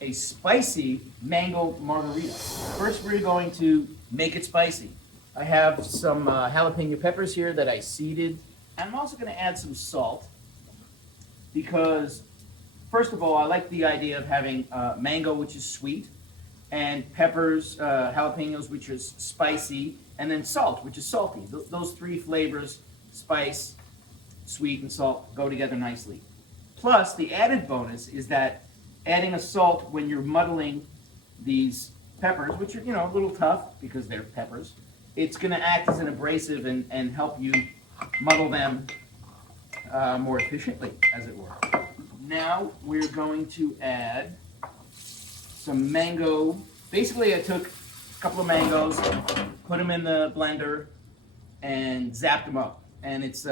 a spicy mango margarita. First, we're going to make it spicy. I have some jalapeno peppers here that I seeded. I'm also going to add some salt because, first of all, I like the idea of having mango, which is sweet, and peppers, jalapenos, which is spicy, and then salt, which is salty. Those three flavors, spice, sweet, and salt, go together nicely. Plus, the added bonus is that adding a salt when you're muddling these peppers, which are, a little tough because they're peppers, it's going to act as an abrasive and help you muddle them more efficiently, as it were. Now we're going to add some mango. Basically, I took a couple of mangoes, put them in the blender, and zapped them up. And it's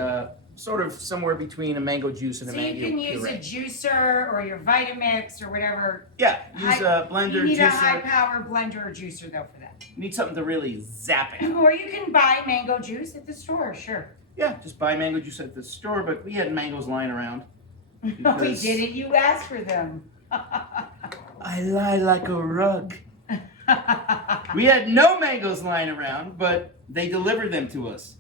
sort of somewhere between a mango juice and a mango puree. So you can use a juicer or your Vitamix or whatever. Yeah, use a blender, You need juicer. a high-power blender or juicer, though, for that. You need something to really zap it. Or you can buy mango juice at the store, sure. Yeah, just buy mango juice at the store, but we had mangoes lying around. No, we didn't. You asked for them. I lie like a rug. We had no mangoes lying around, but they delivered them to us.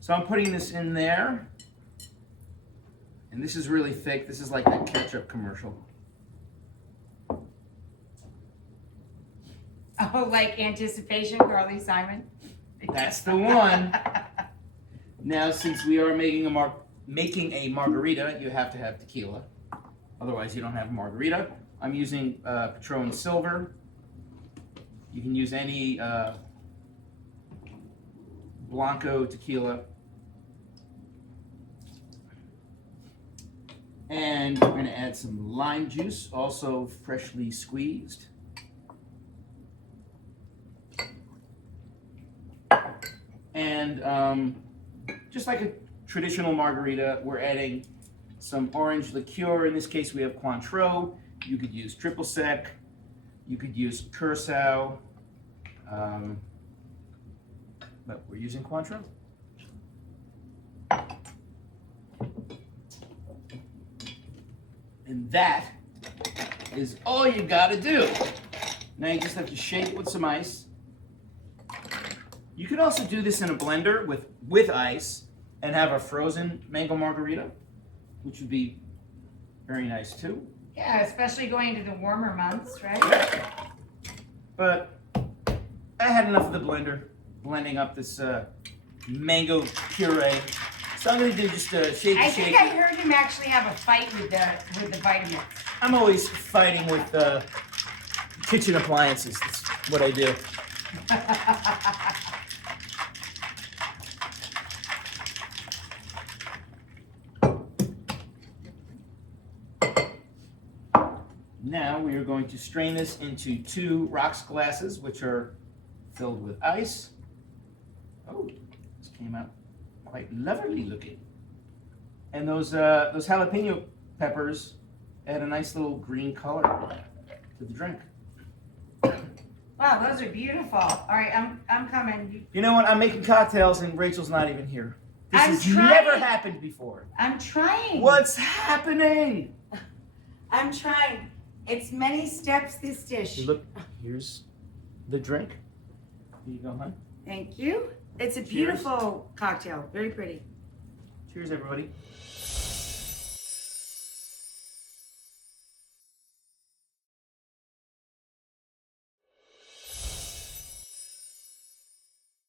So I'm putting this in there. And this is really thick. This is like that ketchup commercial. Oh, like Anticipation, Carly Simon? That's the one. Now, since we are making a margarita, you have to have tequila. Otherwise, you don't have a margarita. I'm using Patron Silver. You can use any Blanco tequila. And we're going to add some lime juice, also freshly squeezed. And just like a traditional margarita, we're adding some orange liqueur. In this case, we have Cointreau. You could use triple sec. You could use Curacao. But we're using Cointreau. And that is all you gotta do. Now you just have to shake it with some ice. You could also do this in a blender with ice and have a frozen mango margarita, which would be very nice too. Yeah, especially going into the warmer months, right? Yeah. But I had enough of the blender blending up this mango puree. So I'm going to do just a shake. I think I heard him actually have a fight with the Vitamix. I'm always fighting with kitchen appliances. That's what I do. Now we are going to strain this into 2 rocks glasses, which are filled with ice. Oh, this came out quite lovely looking. And those jalapeno peppers add a nice little green color to the drink. Wow, those are beautiful. All right, I'm coming. You know what? I'm making cocktails and Rachel's not even here. This has never happened before. I'm trying. What's happening? I'm trying. It's many steps, this dish. Look, here's the drink. Here you go, hon. Thank you. It's a beautiful cocktail. Very pretty. Cheers, everybody.